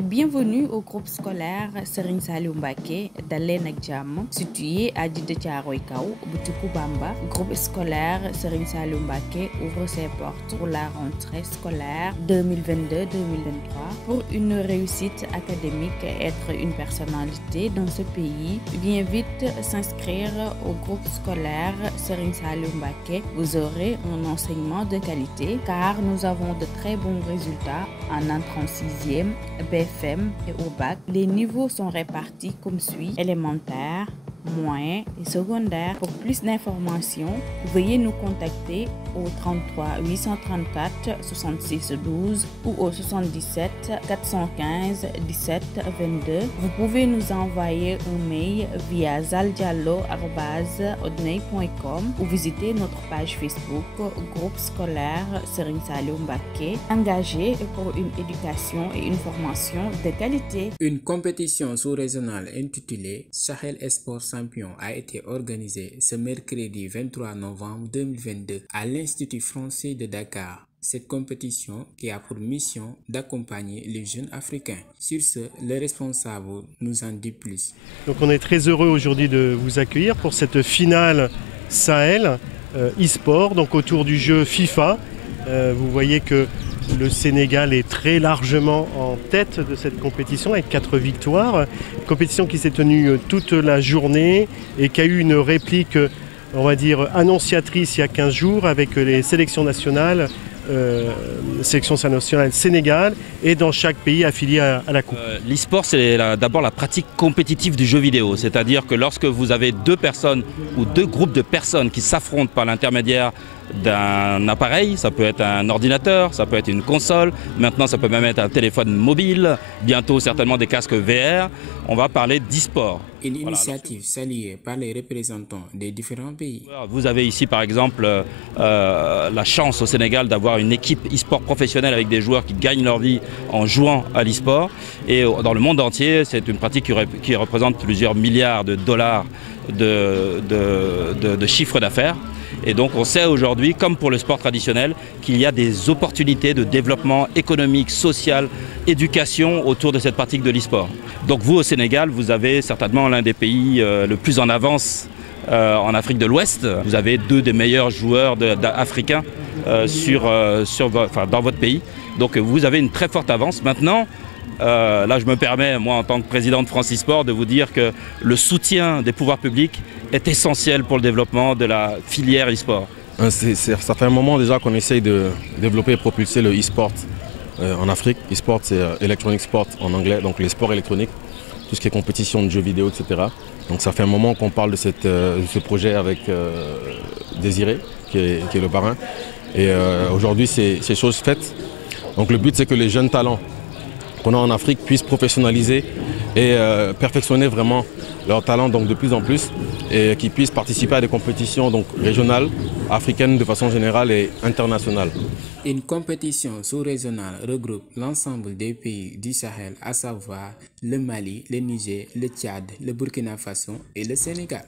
Bienvenue au groupe scolaire Serigne Saliou Mbacké Daleen ak Jàmm situé à Djiddah Thiaroye Kaw Boutikou Bamba. Groupe scolaire Serigne Saliou Mbacké ouvre ses portes pour la rentrée scolaire 2022-2023. Pour une réussite académique et être une personnalité dans ce pays, bien vite s'inscrire au groupe scolaire Serigne Saliou Mbacké. Vous aurez un enseignement de qualité car nous avons de très bons résultats en entrant 6e, BFM et au bac. Les niveaux sont répartis comme suit: élémentaire, moyen et secondaire. Pour plus d'informations, veuillez nous contacter au 33 834 66 12 ou au 77 415 17 22. Vous pouvez nous envoyer un mail via zaldiallo@hotmail.com ou visiter notre page Facebook Groupe scolaire Serigne Saliou Mbacké, engagé pour une éducation et une formation de qualité. Une compétition sous-régionale intitulée Sahel Sport Champion a été organisée ce mercredi 23 novembre 2022 à l'Institut français de Dakar. Cette compétition qui a pour mission d'accompagner les jeunes africains. Sur ce, le responsable nous en dit plus. Donc on est très heureux aujourd'hui de vous accueillir pour cette finale Sahel e-sport, donc autour du jeu FIFA. Vous voyez que le Sénégal est très largement en tête de cette compétition avec 4 victoires. Une compétition qui s'est tenue toute la journée et qui a eu une réplique, on va dire, annonciatrice il y a 15 jours avec les sélections nationales. Sélection nationale Sénégal et dans chaque pays affilié à la Coupe. L'e-sport, c'est d'abord la pratique compétitive du jeu vidéo, c'est-à-dire que lorsque vous avez deux personnes ou deux groupes de personnes qui s'affrontent par l'intermédiaire d'un appareil, ça peut être un ordinateur, ça peut être une console, maintenant ça peut même être un téléphone mobile, bientôt certainement des casques VR, on va parler d'e-sport. Une initiative saluée par les représentants des différents pays. Vous avez ici par exemple la chance au Sénégal d'avoir une équipe e-sport professionnelle avec des joueurs qui gagnent leur vie en jouant à l'e-sport. Et dans le monde entier, c'est une pratique qui représente plusieurs milliards de dollars de chiffre d'affaires. Et donc on sait aujourd'hui, comme pour le sport traditionnel, qu'il y a des opportunités de développement économique, social, éducation autour de cette pratique de l'e-sport. Donc vous au Sénégal, vous avez certainement l'un des pays le plus en avance en Afrique de l'Ouest. Vous avez deux des meilleurs joueurs africains dans votre pays. Donc vous avez une très forte avance. Maintenant, là je me permets, moi en tant que président de France e-sport, de vous dire que le soutien des pouvoirs publics est essentiel pour le développement de la filière e-sport. Ça fait un moment déjà qu'on essaye de développer et propulser le e-sport en Afrique. E-sport, c'est Electronic Sport en anglais, donc les sports électroniques, tout ce qui est compétition de jeux vidéo, etc. Donc ça fait un moment qu'on parle de ce projet avec Désiré, qui est le parrain. Et aujourd'hui, c'est chose faite. Donc le but, c'est que les jeunes talents qu'on a en Afrique puissent professionnaliser et perfectionner vraiment leurs talents donc de plus en plus et qu'ils puissent participer à des compétitions donc régionales, africaines de façon générale et internationales. Une compétition sous-régionale regroupe l'ensemble des pays du Sahel, à savoir le Mali, le Niger, le Tchad, le Burkina Faso et le Sénégal.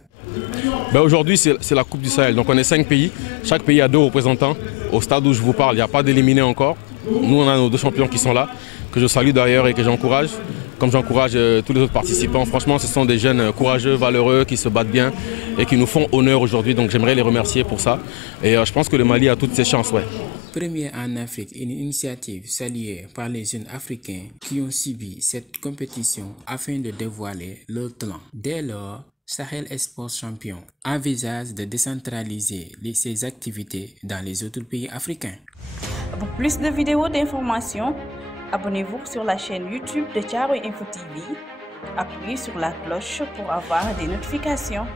Aujourd'hui, c'est la Coupe du Sahel. Donc on est 5 pays. Chaque pays a 2 représentants. Au stade où je vous parle, il n'y a pas d'éliminés encore. Nous, on a nos 2 champions qui sont là, que je salue d'ailleurs et que j'encourage. Comme j'encourage tous les autres participants. Franchement, ce sont des jeunes courageux, valeureux, qui se battent bien et qui nous font honneur aujourd'hui. Donc j'aimerais les remercier pour ça. Et je pense que le Mali a toutes ses chances. Ouais. Premier en Afrique, une initiative saluée par les jeunes africains qui ont subi cette compétition afin de dévoiler leur talent. Dès lors, Sahel Sport Champion envisage de décentraliser ses activités dans les autres pays africains. Pour plus de vidéos d'informations, abonnez-vous sur la chaîne YouTube de Thiaroye Info TV. Appuyez sur la cloche pour avoir des notifications.